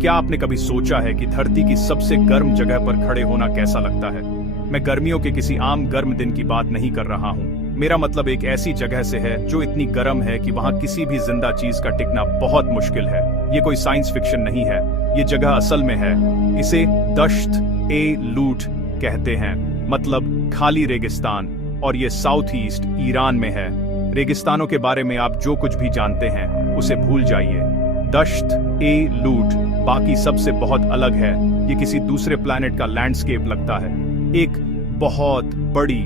क्या आपने कभी सोचा है कि धरती की सबसे गर्म जगह पर खड़े होना कैसा लगता है? मैं गर्मियों के किसी आम गर्म दिन की बात नहीं कर रहा हूँ। मेरा मतलब एक ऐसी जगह से है जो इतनी गर्म है कि वहां किसी भी जिंदा चीज का टिकना बहुत मुश्किल है। ये कोई साइंस फिक्शन नहीं है, ये जगह असल में है। इसे दश्त-ए-लूट कहते हैं, मतलब खाली रेगिस्तान, और ये साउथ ईस्ट ईरान में है। रेगिस्तानों के बारे में आप जो कुछ भी जानते हैं उसे भूल जाइए। दश्त-ए-लूट बाकी सबसे बहुत अलग है। ये किसी दूसरे प्लैनेट का लैंडस्केप लगता है, एक बहुत बड़ी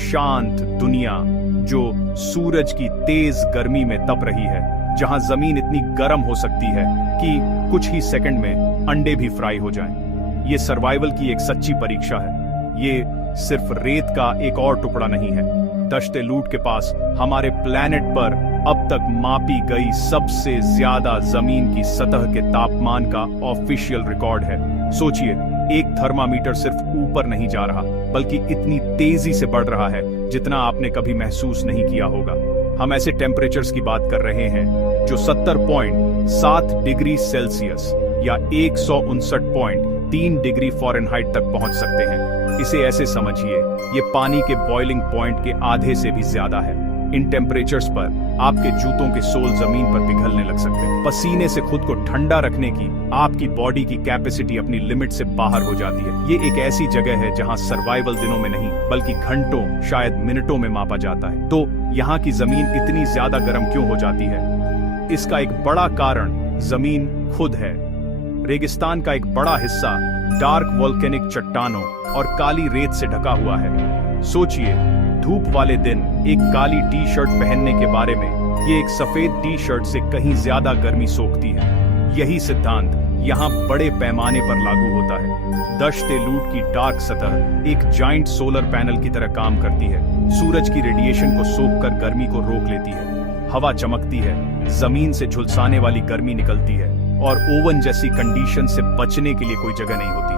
शांत दुनिया जो सूरज की तेज गर्मी में तप रही है, जहां जमीन इतनी गर्म हो सकती है कि कुछ ही सेकंड में अंडे भी फ्राई हो जाएं। ये सर्वाइवल की एक सच्ची परीक्षा है। ये सिर्फ रेत का एक और टुकड़ा नहीं है। दश्त-ए-लूट के पास हमारे प्लैनेट पर अब तक मापी गई सबसे ज्यादा जमीन की सतह के तापमान का ऑफिशियल रिकॉर्ड है। सोचिए, एक थर्मामीटर सिर्फ ऊपर नहीं जा रहा, बल्कि इतनी तेजी से बढ़ रहा है जितना आपने कभी महसूस नहीं किया होगा। हम ऐसे टेम्परेचर्स की बात कर रहे हैं जो 70.7 डिग्री सेल्सियस या 159.3 डिग्री फ़ारेनहाइट तक पहुंच सकते हैं। इसे ऐसे समझिए, ये पानी के बॉइलिंग पॉइंट के आधे से भी ज्यादा है। इन टेम्परेचर्स पर आपके जूतों के सोल जमीन पर पिघलने लग सकते हैं। पसीने से खुद को ठंडा रखने की आपकी बॉडी की कैपेसिटी अपनी लिमिट से बाहर हो जाती है। ये एक ऐसी जगह है जहां सर्वाइवल दिनों में नहीं, बल्कि घंटों, शायद मिनटों में मापा जाता है। तो यहाँ की जमीन इतनी ज्यादा गर्म क्यों हो जाती है? इसका एक बड़ा कारण जमीन खुद है। रेगिस्तान का एक बड़ा हिस्सा डार्क वोल्केनिक चट्टानों और काली रेत से ढका हुआ है। सोचिए, धूप वाले दिन एक काली टी शर्ट पहनने के बारे में, ये एक सफेद टी शर्ट से कहीं ज्यादा गर्मी सोखती है। यही सिद्धांत यहाँ बड़े पैमाने पर लागू होता है। दश्त-ए-लूट की डार्क सतह एक जाइंट सोलर पैनल की तरह काम करती है। सूरज की रेडिएशन को सोखकर गर्मी को रोक लेती है। हवा चमकती है, जमीन से झुलसाने वाली गर्मी निकलती है, और ओवन जैसी कंडीशन से बचने के लिए कोई जगह नहीं होती।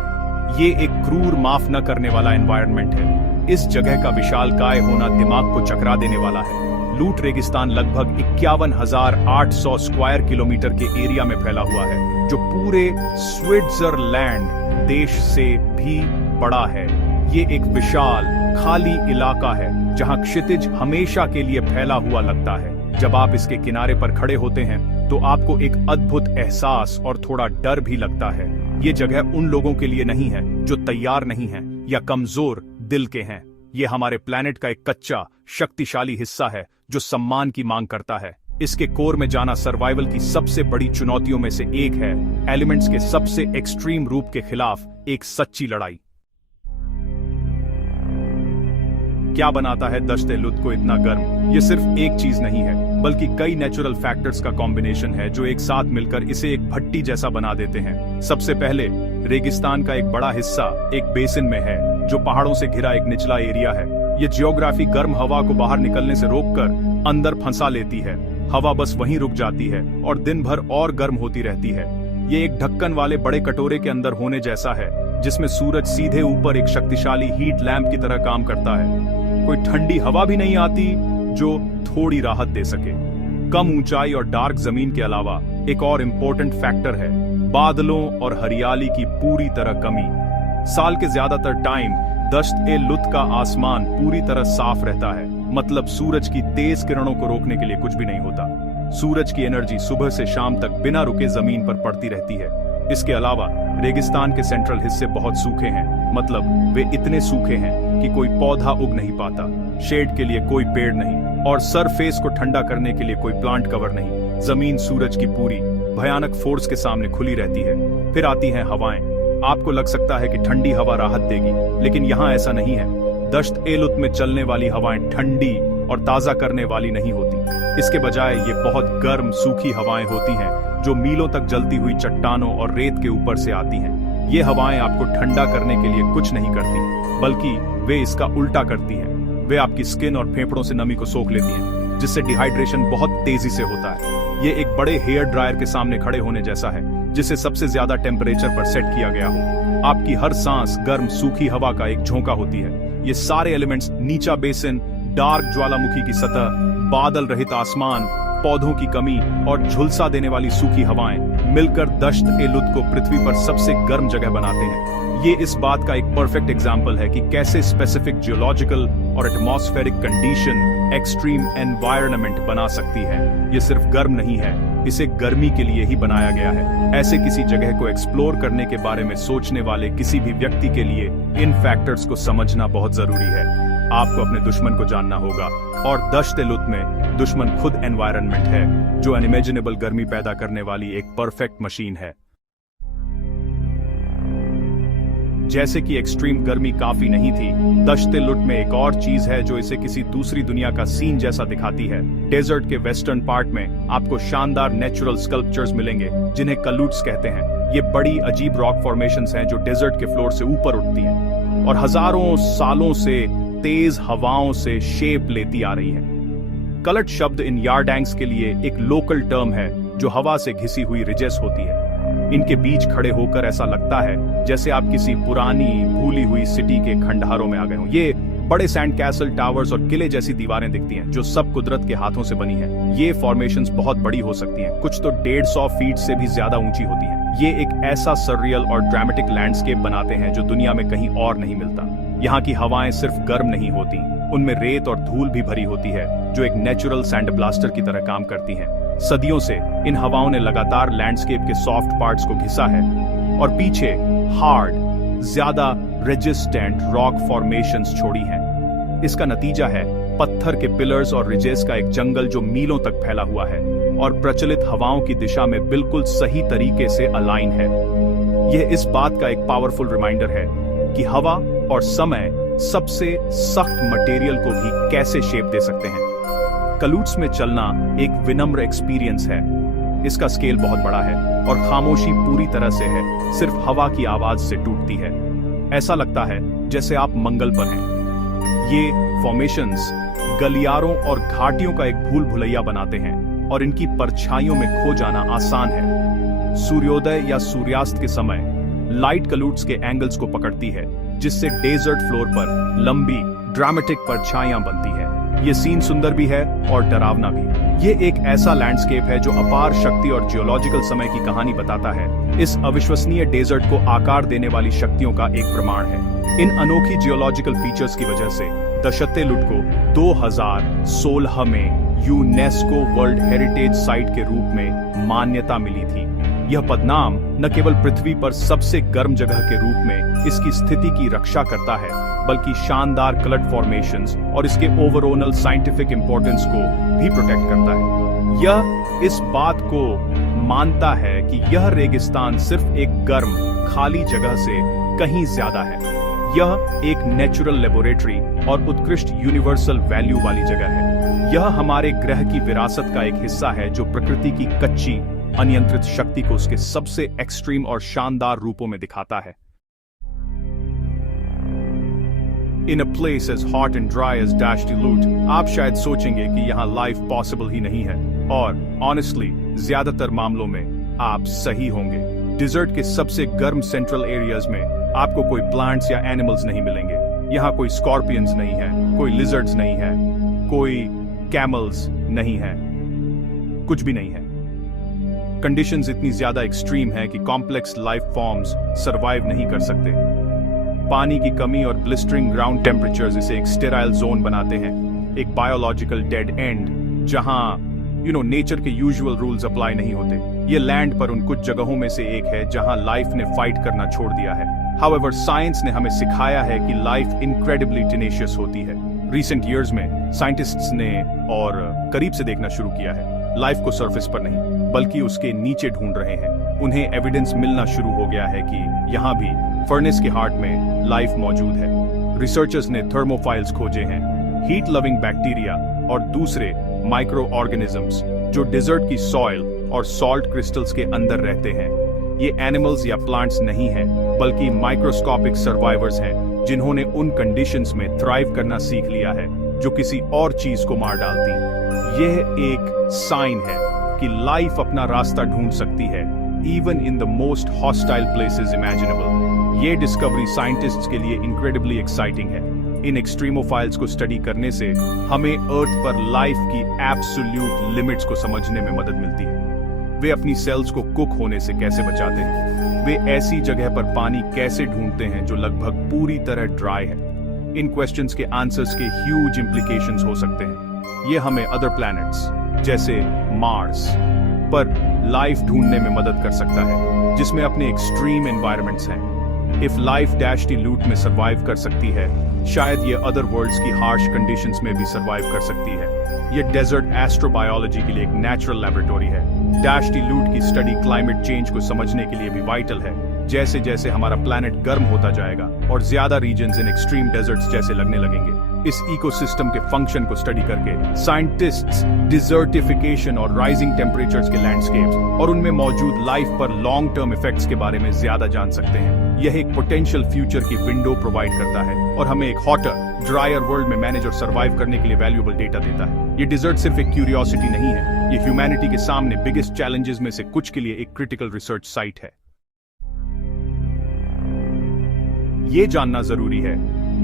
ये एक क्रूर, माफ न करने वाला एनवायरनमेंट है। इस जगह का विशालकाय होना दिमाग को चकरा देने वाला है। लूट रेगिस्तान लगभग 51,800 स्क्वायर किलोमीटर के एरिया में फैला हुआ है, जो पूरे स्विट्जरलैंड देश से भी बड़ा है। ये एक विशाल खाली इलाका है जहां क्षितिज हमेशा के लिए फैला हुआ लगता है। जब आप इसके किनारे पर खड़े होते हैं तो आपको एक अद्भुत एहसास और थोड़ा डर भी लगता है। ये जगह उन लोगों के लिए नहीं है जो तैयार नहीं हैं या कमजोर दिल के हैं। ये हमारे प्लैनेट का एक कच्चा, शक्तिशाली हिस्सा है जो सम्मान की मांग करता है। इसके कोर में जाना सर्वाइवल की सबसे बड़ी चुनौतियों में से एक है। एलिमेंट्स के सबसे एक्सट्रीम रूप के खिलाफ एक सच्ची लड़ाई। क्या बनाता है दश्त-ए-लूट को इतना गर्म? ये सिर्फ एक चीज नहीं है, बल्कि कई नेचुरल फैक्टर्स का कॉम्बिनेशन है जो एक साथ मिलकर इसे एक भट्टी जैसा बना देते हैं। सबसे पहले, रेगिस्तान का एक बड़ा हिस्सा एक बेसिन में है जो पहाड़ों से घिरा एक निचला एरिया है। ये जियोग्राफी गर्म हवा को बाहर निकलने से रोककर अंदर फंसा लेती है। हवा बस वहीं रुक जाती है और दिन भर और गर्म होती रहती है। ये एक ढक्कन वाले बड़े कटोरे के अंदर होने जैसा है, जिसमें सूरज सीधे ऊपर एक शक्तिशाली हीट लैंप की तरह काम करता है। कोई ठंडी हवा भी नहीं आती जो थोड़ी राहत दे सके। कम ऊंचाई और डार्क जमीन के अलावा एक और इम्पोर्टेंट फैक्टर है बादलों और हरियाली की पूरी तरह कमी। साल के ज्यादातर टाइम दश्त-ए-लूट का आसमान पूरी तरह साफ रहता है, मतलब सूरज की तेज किरणों को रोकने के लिए कुछ भी नहीं होता। सूरज की एनर्जी सुबह से शाम तक बिना रुके जमीन पर पड़ती रहती है। इसके अलावा रेगिस्तान के सेंट्रल हिस्से बहुत सूखे हैं, मतलब वे इतने सूखे हैं कि कोई पौधा उग नहीं पाता, शेड के लिए कोई पेड़ नहीं, और सरफेस को ठंडा करने के लिए कोई प्लांट कवर नहीं। जमीन सूरज की पूरी भयानक फोर्स के सामने खुली रहती है। फिर आती हैं हवाएं। आपको लग सकता है कि ठंडी हवा राहत देगी, लेकिन यहाँ ऐसा नहीं है। दश्त-ए-लूट में चलने वाली हवाएं ठंडी और ताजा करने वाली नहीं होती। इसके बजाय ये बहुत गर्म, सूखी हवाएं होती हैं जो मीलों तक जलती हुई चट्टानों और रेत के ऊपर से आती हैं। ये हवाएं आपको ठंडा करने के लिए कुछ नहीं करती, बल्कि वे इसका उल्टा करती हैं। वे आपकी स्किन और फेफड़ों से नमी को सोख लेती हैं, जिससे डिहाइड्रेशन बहुत तेजी से होता है। ये एक बड़े हेयर ड्रायर के सामने खड़े होने जैसा है, जिसे सबसे ज्यादा टेम्परेचर पर सेट किया गया हो। आपकी हर सांस गर्म, सूखी हवा का एक झोंका होती है। ये सारे एलिमेंट्स नीचा बेसिन, डार्क ज्वालामुखी की सतह, बादल रहित आसमान पौधों की कमी और झुलसा देने वाली सूखी हवाएं मिलकर दश्त-ए-लुत को पृथ्वी पर सबसे गर्म जगह बनाते हैं। ये इस बात का एक परफेक्ट एग्जाम्पल है कि कैसे स्पेसिफिक जियोलॉजिकल और एटमॉस्फेरिक कंडीशन एक्सट्रीम एनवायरनमेंट बना सकती है। ये सिर्फ गर्म नहीं है, इसे गर्मी के लिए ही बनाया गया है। ऐसे किसी जगह को एक्सप्लोर करने के बारे में सोचने वाले किसी भी व्यक्ति के लिए इन फैक्टर्स को समझना बहुत जरूरी है। आपको अपने दुश्मन को जानना होगा, और दश्त-ए-लुत में दुश्मन खुद एनवायरनमेंट है, जो अनइमेजिनेबल गर्मी पैदा करने वाली एक परफेक्ट मशीन है। जैसे कि एक्सट्रीम गर्मी काफी नहीं थी, दश्त-ए-लुत में एक और चीज है जो इसे किसी दूसरी दुनिया का सीन जैसा दिखाती है। डेजर्ट के वेस्टर्न पार्ट में आपको शानदार नेचुरल स्कल्पचर्स मिलेंगे, जिन्हें कलूट्स कहते हैं। ये बड़ी अजीब रॉक फॉर्मेशंस हैं जो डेजर्ट के फ्लोर से ऊपर उठती हैं और हजारों सालों से तेज हवाओं से शेप लेती आ रही हैं। कलट शब्द इन यार्डैंग्स के लिए एक लोकल टर्म है जो हवा से घिसी हुई रिजेस होती है। इनके बीच खड़े होकर ऐसा लगता है जैसे आप किसी पुरानी भूली हुई सिटी के खंडहरों में आ गए हों। ये बड़े सैंड कैसल, टावर्स और किले जैसी दीवारें दिखती हैं जो सब कुदरत के हाथों से बनी हैं। ये फॉर्मेशंस बहुत बड़ी हो सकती हैं, कुछ तो 150 फीट से भी ज्यादा ऊंची होती हैं। ये एक ऐसा सररियल और ड्रामेटिक लैंडस्केप बनाते हैं जो दुनिया में कहीं और नहीं मिलता। यहाँ की हवाएं सिर्फ गर्म नहीं होती, उनमें रेत और धूल भी भरी होती है जो एक नेचुरल सैंड ब्लास्टर की तरह काम करती हैं। सदियों से इन हवाओं ने लगातार लैंडस्केप के सॉफ्ट पार्ट्स को घिसा है और पीछे हार्ड, ज्यादा रेजिस्टेंट रॉक फॉर्मेशंस छोड़ी हैं। इसका नतीजा है पत्थर के पिलर्स और रिजेस का एक जंगल जो मीलों तक फैला हुआ है और प्रचलित हवाओं की दिशा में बिल्कुल सही तरीके से अलाइन है। यह इस बात का एक पावरफुल रिमाइंडर है कि हवा और समय सबसे सख्त मटेरियल को भी कैसे शेप दे सकते हैं। कलूट्स में चलना एक विनम्र एक्सपीरियंस है। इसका स्केल बहुत बड़ा है और खामोशी पूरी तरह से है, सिर्फ हवा की आवाज से टूटती है। ऐसा लगता है जैसे आप मंगल पर हैं। ये फॉर्मेशंस गलियारों और घाटियों का एक भूल भुलैया बनाते हैं और इनकी परछाइयों में खो जाना आसान है। सूर्योदय या सूर्यास्त के समय लाइट कलूट्स के एंगल्स को पकड़ती है, जिससे डेजर्ट फ्लोर पर लंबी ड्रामेटिक परछाइयां बनती है। ये सीन सुंदर भी है और डरावना भी। ये एक ऐसा लैंडस्केप है जो अपार शक्ति और जियोलॉजिकल समय की कहानी बताता है। इस अविश्वसनीय डेजर्ट को आकार देने वाली शक्तियों का एक प्रमाण है। इन अनोखी जियोलॉजिकल फीचर्स की वजह से दश्त-ए-लुत को 2016 में यूनेस्को वर्ल्ड हेरिटेज साइट के रूप में मान्यता मिली थी। यह पदनाम न केवल पृथ्वी पर सबसे गर्म जगह के रूप में इसकी स्थिति की रक्षा करता है, बल्कि शानदार क्लट फॉर्मेशंस और इसके ओवरऑल साइंटिफिक इंपॉर्टेंस को भी प्रोटेक्ट करता है। यह इस बात को मानता है कि यह रेगिस्तान सिर्फ एक गर्म, खाली जगह से कहीं ज्यादा है। यह एक नेचुरल लेबोरेटरी और उत्कृष्ट यूनिवर्सल वैल्यू वाली जगह है। यह हमारे ग्रह की विरासत का एक हिस्सा है जो प्रकृति की कच्ची, अनियंत्रित शक्ति को उसके सबसे एक्सट्रीम और शानदार रूपों में दिखाता है। In a place as hot and dry as दश्त-ए-लुत, आप शायद सोचेंगे कि यहाँ लाइफ पॉसिबल ही नहीं है, और ऑनेस्टली ज्यादातर मामलों में आप सही होंगे। डिजर्ट के सबसे गर्म सेंट्रल एरियाज में आपको कोई प्लांट्स या एनिमल्स नहीं मिलेंगे। यहाँ कोई स्कॉर्पियंस नहीं है, कोई लिजर्ड्स नहीं है, कोई कैमल्स नहीं है, कुछ भी नहीं है। कंडीशंस इतनी ज्यादा एक्सट्रीम है कि कॉम्प्लेक्स लाइफ फॉर्म्स सरवाइव नहीं कर सकते। पानी की कमी और ब्लिस्टरिंग ग्राउंड टेम्परेचर्स इसे एक स्टेराइल जोन बनाते हैं, एक बायोलॉजिकल डेड एंड जहां नेचर के यूजुअल रूल्स अप्लाई नहीं होते। ये लैंड पर उन कुछ जगहों में से एक है जहां लाइफ ने फाइट करना छोड़ दिया है। हाउएवर, साइंस ने हमें सिखाया है कि लाइफ इनक्रेडिबली टेनेशियस होती है। रिसेंट ईयर्स में साइंटिस्ट्स ने और करीब से देखना शुरू किया है, लाइफ को सरफेस पर नहीं बल्कि उसके नीचे ढूंढ रहे हैं। उन्हें एविडेंस मिलना शुरू हो गया है कि यहाँ भी फर्नेस के हार्ट में लाइफ मौजूद है। रिसर्चर्स ने थर्मोफाइल्स खोजे हैं, हीट लविंग बैक्टीरिया और दूसरे माइक्रो ऑर्गेनिजम्स जो डिजर्ट की सॉइल और सॉल्ट क्रिस्टल्स के अंदर रहते हैं। ये एनिमल्स या प्लांट्स नहीं हैं, बल्कि माइक्रोस्कोपिक सर्वाइवर्स हैं जिन्होंने उन कंडीशंस में थ्राइव करना सीख लिया है जो किसी और चीज को मार डालती। यह एक साइन है कि लाइफ अपना रास्ता ढूंढ सकती है, even in the most hostile places imaginable. ये डिस्कवरी साइंटिस्ट्स के लिए इनक्रेडिबली एक्साइटिंग है। इन एक्सट्रीमोफाइल्स को स्टडी करने से हमें अर्थ पर लाइफ की एब्सोल्यूट लिमिट्स को समझने में मदद मिलती है। वे अपनी सेल्स को कुक होने से कैसे बचाते हैं, वे ऐसी जगह पर पानी कैसे ढूंढते हैं जो लगभग पूरी तरह ड्राई है। इन क्वेश्चंस के आंसर्स के ह्यूज इंप्लीकेशंस हो सकते हैं। ये हमें अदर प्लैनेट्स जैसे मार्स पर लाइफ ढूंढने में मदद कर सकता है, जिसमें अपने एक्सट्रीम एनवायरनमेंट्स हैं। इफ लाइफ डैश टी लूट में सरवाइव कर सकती है, शायद ये अदर वर्ल्ड्स की हार्श कंडीशंस में भी सरवाइव कर सकती है। ये डेजर्ट एस्ट्रोबायोलॉजी के लिए एक नेचुरल लैबोरेटरी है। डैश टी लूट की स्टडी क्लाइमेट चेंज को समझने के लिए भी वाइटल है। जैसे जैसे हमारा प्लैनेट गर्म होता जाएगा और ज्यादा रीजन्स इन एक्सट्रीम डेजर्ट्स जैसे लगने लगेंगे, इस इकोसिस्टम के फंक्शन को स्टडी करके साइंटिस्ट्स डिजर्टिफिकेशन और राइजिंग टेम्परेचर्स के लैंडस्केप्स और उनमें मौजूद लाइफ पर लॉन्ग टर्म इफेक्ट्स के बारे में ज्यादा जान सकते हैं। यह एक पोटेंशियल फ्यूचर की विंडो प्रोवाइड करता है और हमें एक हॉटर ड्रायर वर्ल्ड में मैनेज और सर्वाइव करने के लिए वैल्यूएबल डेटा देता है। ये डिजर्ट सिर्फ एक क्यूरियोसिटी नहीं है, ये ह्यूमैनिटी के सामने बिगेस्ट चैलेंजेस में से कुछ के लिए एक क्रिटिकल रिसर्च साइट है। ये जानना जरूरी है,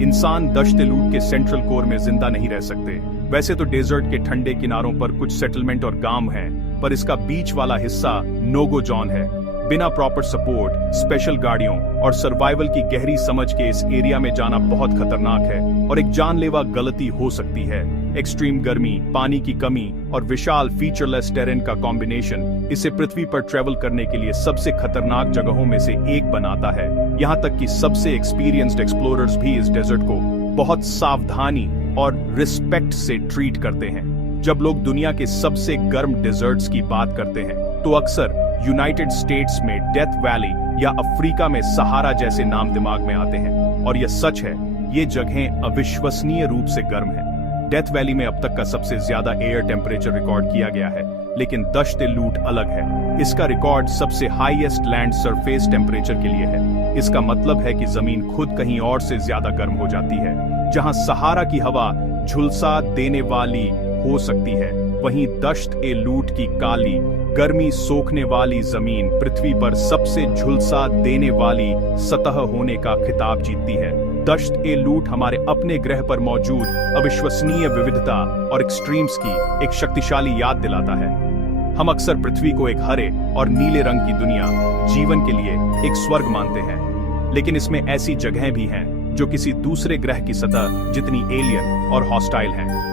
इंसान दश्त लूट के सेंट्रल कोर में जिंदा नहीं रह सकते। वैसे तो डेजर्ट के ठंडे किनारों पर कुछ सेटलमेंट और गांव हैं, पर इसका बीच वाला हिस्सा नोगो जोन है। बिना प्रॉपर सपोर्ट, स्पेशल गाड़ियों और सर्वाइवल की गहरी समझ के इस एरिया में जाना बहुत खतरनाक है और एक जानलेवा गलती हो सकती है। एक्सट्रीम गर्मी, पानी की कमी और विशाल फीचरलेस टेरेन का कॉम्बिनेशन इसे पृथ्वी पर ट्रेवल करने के लिए सबसे खतरनाक जगहों में से एक बनाता है। यहाँ तक कि सबसे एक्सपीरियंस्ड एक्सप्लोरर्स भी इस डेजर्ट को बहुत सावधानी और रिस्पेक्ट से ट्रीट करते हैं। जब लोग दुनिया के सबसे गर्म डेजर्ट्स की बात करते हैं तो अक्सर यूनाइटेड स्टेट्स में डेथ वैली या अफ्रीका में सहारा जैसे नाम दिमाग में आते हैं, और यह सच है, ये जगहें अविश्वसनीय रूप से गर्म हैं। डेथ वैली में अब तक का सबसे ज्यादा एयर टेम्परेचर रिकॉर्ड किया गया है, लेकिन दश्त लूट अलग है। इसका रिकॉर्ड सबसे हाईएस्ट लैंड सरफेस टेम्परेचर के लिए है। इसका मतलब है कि जमीन खुद कहीं और से ज्यादा गर्म हो जाती है। जहां सहारा की हवा झुलसा देने वाली हो सकती है, वहीं दश्त ए लूट की काली गर्मी सोखने वाली जमीन पृथ्वी पर सबसे झुलसा देने वाली सतह होने का खिताब जीतती है। दश्त ए लूट हमारे अपने ग्रह पर मौजूद अविश्वसनीय विविधता और एक्सट्रीम्स की एक शक्तिशाली याद दिलाता है। हम अक्सर पृथ्वी को एक हरे और नीले रंग की दुनिया, जीवन के लिए एक स्वर्ग मानते हैं, लेकिन इसमें ऐसी जगहें भी हैं जो किसी दूसरे ग्रह की सतह जितनी एलियन और हॉस्टाइल हैं।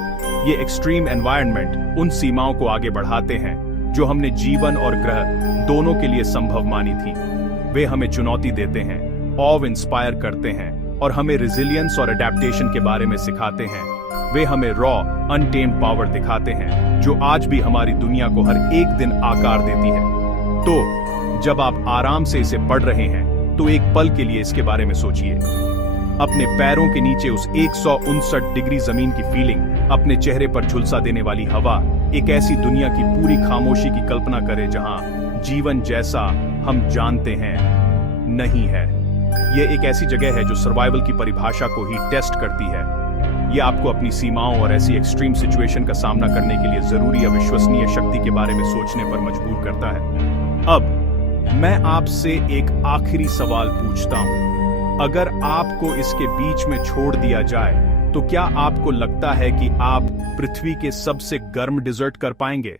ये एक्सट्रीम एनवायरनमेंट उन सीमाओं को आगे बढ़ाते हैं जो हमने जीवन और ग्रह दोनों के लिए संभव मानी थी। वे हमें चुनौती देते हैं, ऑव इंस्पायर करते हैं और हमें रेजिलियंस और अडेप्टेशन के बारे में सिखाते हैं। वे हमें रॉ अनटेम्ड पावर दिखाते हैं जो आज भी हमारी दुनिया को हर एक दिन आकार देती है। तो जब आप आराम से इसे पढ़ रहे हैं तो एक पल के लिए इसके बारे में सोचिए। अपने पैरों के नीचे उस 159 डिग्री जमीन की फीलिंग, अपने चेहरे पर झुलसा देने वाली हवा, एक ऐसी दुनिया की पूरी खामोशी की कल्पना करें जहां जीवन जैसा हम जानते हैं नहीं है। यह एक ऐसी जगह है जो सर्वाइवल की परिभाषा को ही टेस्ट करती है। यह आपको अपनी सीमाओं और ऐसी एक्सट्रीम सिचुएशन का सामना करने के लिए जरूरी अविश्वसनीय शक्ति के बारे में सोचने पर मजबूर करता है। अब मैं आपसे एक आखिरी सवाल पूछता हूं, अगर आपको इसके बीच में छोड़ दिया जाए तो क्या आपको लगता है कि आप पृथ्वी के सबसे गर्म डिजर्ट कर पाएंगे?